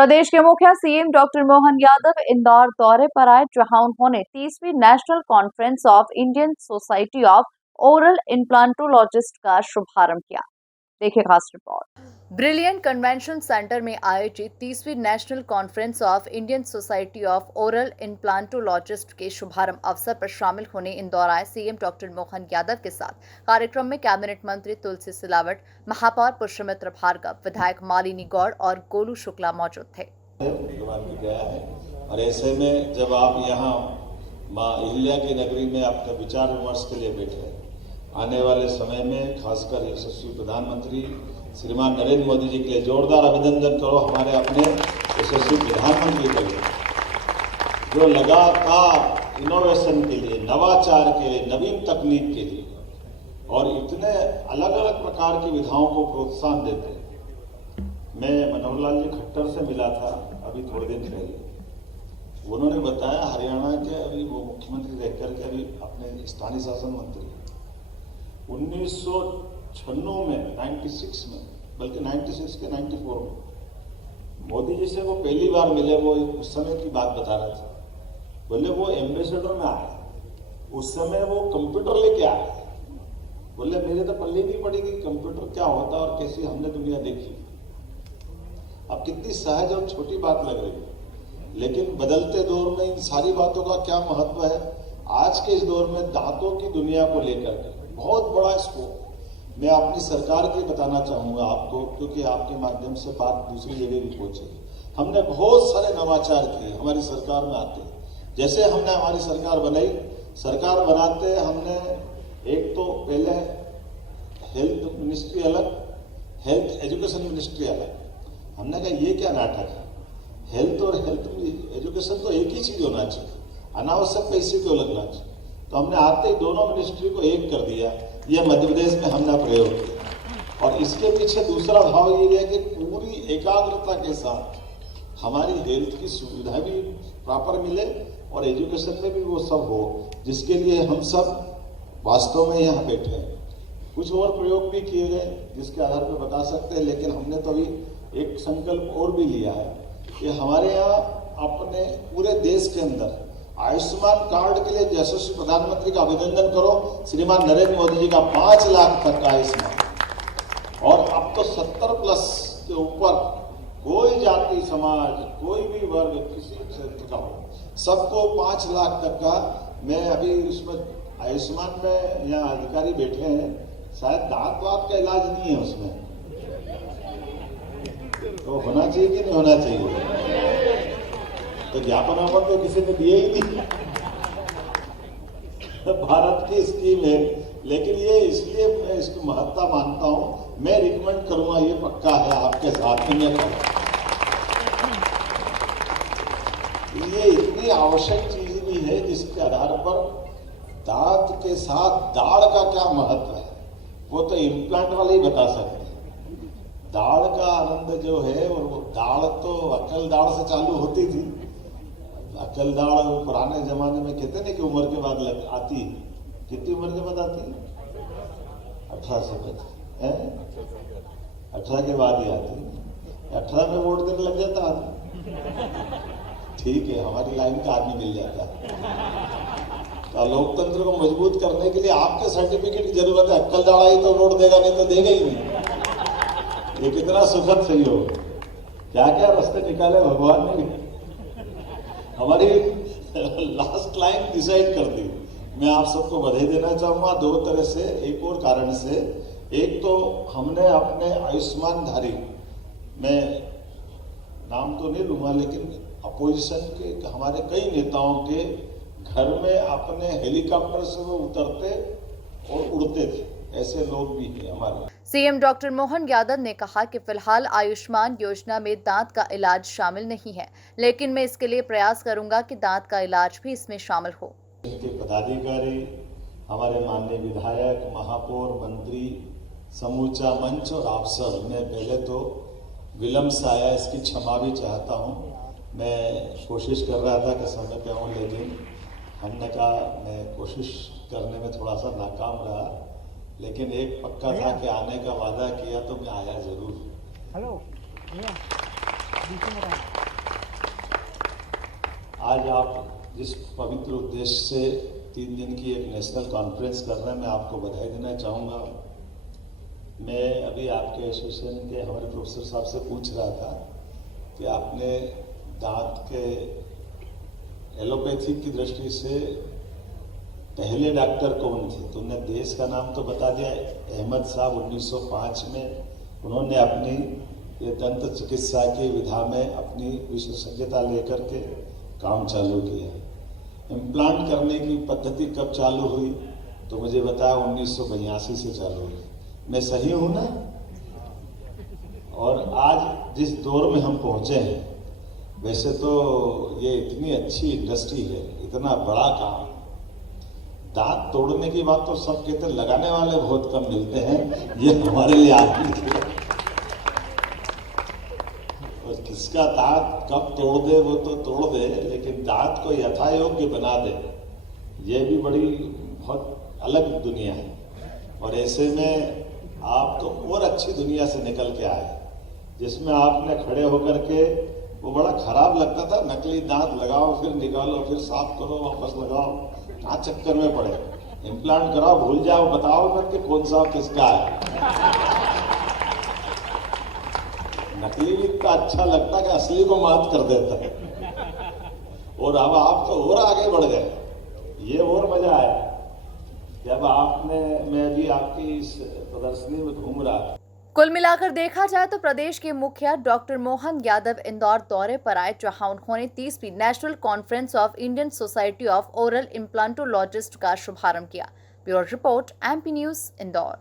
प्रदेश के मुखिया CM doctor Mohan Yadav Indore दौरे पर आए, जहां उन्होंने 30वीं national conference of Indian society of oral implantologist का शुभारंभ किया। देखिए खास रिपोर्ट। ब्रिलियंट कन्वेंशन सेंटर में आयोजित 30वीं national conference of Indian society of oral implantologist के शुभारंभ अवसर पर शामिल होने इंदौर आए सीएम डॉक्टर मोहन यादव के साथ कार्यक्रम में कैबिनेट मंत्री तुलसी सिलावट, महापौर पुष्यमित्र भार्गव, विधायक मालिनी गौड़ और गोलू शुक्ला मौजूद थे। और ऐसे में जब आप यहाँ माँ अहिल्या की नगरी में आपका विचार विमर्श के लिए बैठे, आने वाले समय में खासकर यशस्वी प्रधानमंत्री श्रीमान नरेंद्र मोदी जी के लिए जोरदार अभिनंदन करो। हमारे अपने यशस्वी प्रधानमंत्री के लिए जो लगातार इनोवेशन के लिए, नवाचार के लिए, नवीन तकनीक के लिए और इतने अलग अलग प्रकार की विधाओं को प्रोत्साहन देते। मैं मनोहर लाल जी खट्टर से मिला था अभी थोड़े दिन पहले। उन्होंने बताया हरियाणा के अभी वो मुख्यमंत्री रहकर के अभी अपने स्थानीय शासन मंत्री 1996 में, 96 में, बल्कि 96 के 94 में मोदी जी से वो पहली बार मिले। वो उस समय की बात बता रहे थे। बोले वो एम्बेसडर में आए, उस समय वो कंप्यूटर लेके आए। बोले मेरे तो पल्ले नहीं पड़ेगी कंप्यूटर क्या होता और कैसी हमने दुनिया देखी। अब कितनी सहज और छोटी बात लग रही है, लेकिन बदलते दौर में इन सारी बातों का क्या महत्व है। आज के इस दौर में दांतों की दुनिया को लेकर के बहुत बड़ा स्कोप मैं अपनी सरकार के बताना चाहूंगा आपको, क्योंकि आपके माध्यम से बात दूसरी जगह भी पहुंचेगी। हमने बहुत सारे नवाचार किए हमारी सरकार में आते। जैसे हमने हमारी सरकार बनाई, सरकार बनाते हमने एक तो पहले हेल्थ मिनिस्ट्री अलग, हेल्थ एजुकेशन मिनिस्ट्री अलग। हमने कहा ये क्या नाटक है, हेल्थ और हेल्थ एजुकेशन तो एक ही चीज होना चाहिए, अनावश्यक पैसे क्यों लगना चाहिए। तो हमने आते ही दोनों मिनिस्ट्री को एक कर दिया। यह मध्य प्रदेश में हमने प्रयोग किया और इसके पीछे दूसरा भाव ये है कि पूरी एकाग्रता के साथ हमारी हेल्थ की सुविधा भी प्रॉपर मिले और एजुकेशन में भी वो सब हो, जिसके लिए हम सब वास्तव में यहाँ बैठे हैं। कुछ और प्रयोग भी किए गए जिसके आधार पर बता सकते हैं, लेकिन हमने तो अभी एक संकल्प और भी लिया है कि हमारे यहाँ अपने पूरे देश के अंदर आयुष्मान कार्ड के लिए यशस्वी प्रधानमंत्री का अभिनंदन करो। श्रीमान नरेंद्र मोदी जी का 5 लाख तक का आयुष्मान, और अब तो 70+ के ऊपर कोई जाति समाज, कोई भी वर्ग, किसी क्षेत्र का हो, सबको 5 लाख तक का। मैं अभी उसमें आयुष्मान में यहाँ अधिकारी बैठे हैं, शायद दांत वात का इलाज नहीं है उसमें, तो होना चाहिए कि नहीं होना चाहिए। तो ज्ञापन वापन तो किसी ने दिए ही नहीं। भारत की स्कीम है, लेकिन ये इसलिए मैं इसकी महत्ता मानता हूं। मैं रिकमेंड करूंगा, ये पक्का है आपके साथ में। ये इतनी आवश्यक चीज भी है जिसके आधार पर दांत के साथ दाढ़ का क्या महत्व है वो तो इम्प्लांट वाले ही बता सकते हैं। दाढ़ का आनंद जो है, और वो दाढ़ तो अकल दाढ़ से चालू होती थी। अकल दाढ़ पुराने जमाने में कहते ना कि उम्र के बाद आती। कितनी उम्र के बाद आती? 18 से बाद, 18 के बाद ही आती। 18 में वोट देने लग जाता आदमी। ठीक है, हमारी लाइन का आदमी मिल जाता है। तो लोकतंत्र को मजबूत करने के लिए आपके सर्टिफिकेट की जरूरत है। अक्कल दाढ़ा ही तो वोट देगा, नहीं तो देगा ही नहीं। ये कितना सुखद सहयोग, क्या क्या रास्ते निकाले भगवान ने। हमारी लास्ट लाइन डिसाइड कर दी। मैं आप सबको बधाई देना चाहूंगा 2 तरह से। एक और कारण से, एक तो हमने अपने आयुष्मान धारी, मैं नाम तो नहीं लूंगा, लेकिन अपोजिशन के हमारे कई नेताओं के घर में अपने हेलीकॉप्टर से वो उतरते और उड़ते थे। ऐसे लोग भी हैं हमारे। सीएम डॉक्टर मोहन यादव ने कहा कि फिलहाल आयुष्मान योजना में दांत का इलाज शामिल नहीं है, लेकिन मैं इसके लिए प्रयास करूंगा कि दांत का इलाज भी इसमें शामिल हो। इनके पदाधिकारी, हमारे माननीय विधायक, महापौर, मंत्री, समूचा मंच और आप सब, मैं पहले तो विलंब से आया, इसकी क्षमा भी चाहता हूँ। मैं कोशिश कर रहा था कि समय पे आऊँ, लेकिन हमने कहा मैं कोशिश करने में थोड़ा सा नाकाम रहा। लेकिन एक पक्का था कि आने का वादा किया तो मैं आया जरूर। हेलो। आज आप जिस पवित्र उद्देश्य से 3 दिन की एक नेशनल कॉन्फ्रेंस कर रहे हैं, मैं आपको बधाई देना चाहूँगा। मैं अभी आपके एसोसिएशन के हमारे प्रोफेसर साहब से पूछ रहा था कि आपने दांत के एलोपैथी की दृष्टि से पहले डॉक्टर कौन थे, तो उन्हें देश का नाम तो बता दिया। अहमद साहब 1905 में उन्होंने अपनी ये दंत चिकित्सा की विधा में अपनी विशेषज्ञता लेकर के काम चालू किया। इम्प्लांट करने की पद्धति कब चालू हुई, तो मुझे बताया 1982 से चालू हुई। मैं सही हूं ना? और आज जिस दौर में हम पहुंचे हैं, वैसे तो ये इतनी अच्छी इंडस्ट्री है, इतना बड़ा काम। दांत तोड़ने की बात तो सब कहते हैं, लगाने वाले बहुत कम मिलते हैं, ये हमारे लिए आदमी थे। और किसका दांत कब तोड़ दे वो तो तोड़ दे, लेकिन दांत को यथा योग्य बना दे, ये भी बड़ी बहुत अलग दुनिया है। और ऐसे में आप तो और अच्छी दुनिया से निकल के आए, जिसमें आपने खड़े होकर के, वो बड़ा खराब लगता था, नकली दांत लगाओ फिर निकालो फिर साफ करो वापस लगाओ, कहाँ चक्कर में पड़े। इम्प्लांट कराओ, भूल जाओ, बताओ मत कि कौन सा किसका है। नकली भी इतना अच्छा लगता कि असली को मात कर देता है। और अब आप तो और आगे बढ़ गए, ये और मजा आया जब मैं भी आपकी इस प्रदर्शनी में घूम रहा था। कुल मिलाकर देखा जाए तो प्रदेश के मुखिया डॉक्टर मोहन यादव इंदौर दौरे पर आए, जहां उन्होंने 30वीं national conference of Indian society of oral implantologist का शुभारंभ किया। Bureau report, MP news, Indore.